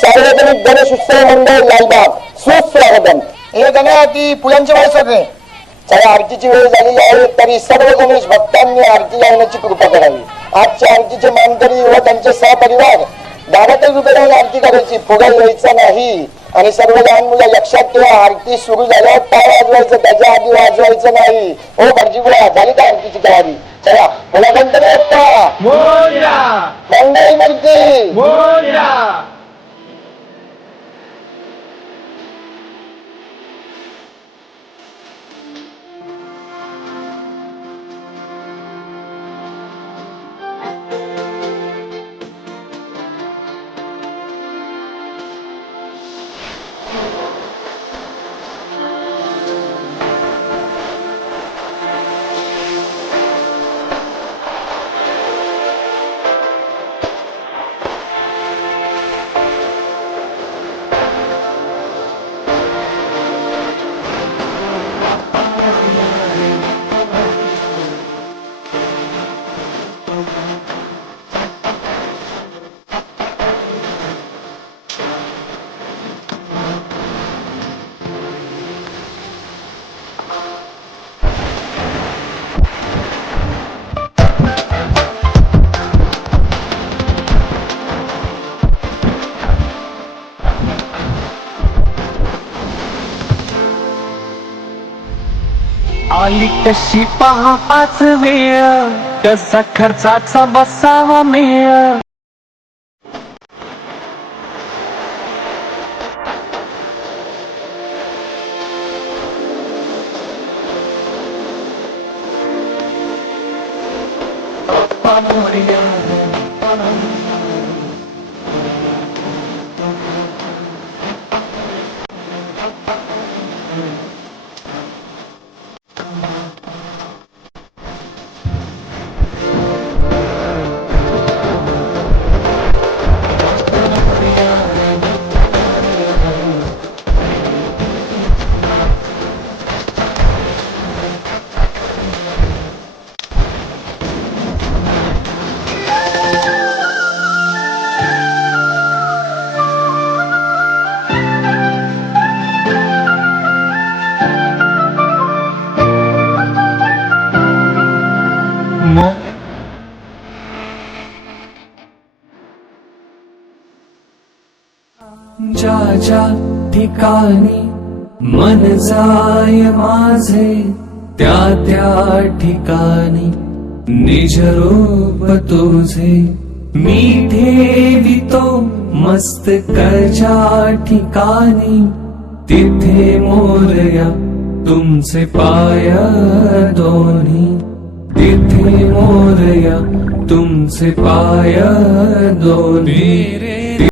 सार्वजनिक गणेश उत्सव मंडळ लालबाग सुस्वागतम. हे गणा ती फुलांची माळ सगळे चला आरतीची वेळ झालेली आहे तरी सर्व गणेश भक्तांनी आरती लावण्याची कृपा करावी. आजच्या आरतीचे मानकरी व त्यांचे सहपरिवार दारातच उभे राहून आरती करायची, पुढे यायचं नाही. आणि सर्व लहान मुलं लक्षात ठेवा, आरती सुरू झाल्यावर टाळ वाजवायचं, त्याच्या आधी वाजवायचं नाही. हो भटजी बुवा, झाली का आरतीची तयारी? चला मुला गणपती बाप्पा मोरया, मंगल मूर्ती मोरया. आली कशी पहा पाच वेळ, कसा खर्चाचा बसावा मेळ. ज्या ज्या ठिकाणी मन जाय माझे, त्या त्या ठिकाणी निज रूप तुझे. मी ठेवितो मस्तकाच्या ठिकाणी, तिथे मोरया तुमचे पाय दोन्ही. तिथे मोरया तुमचे पाय दोन्ही.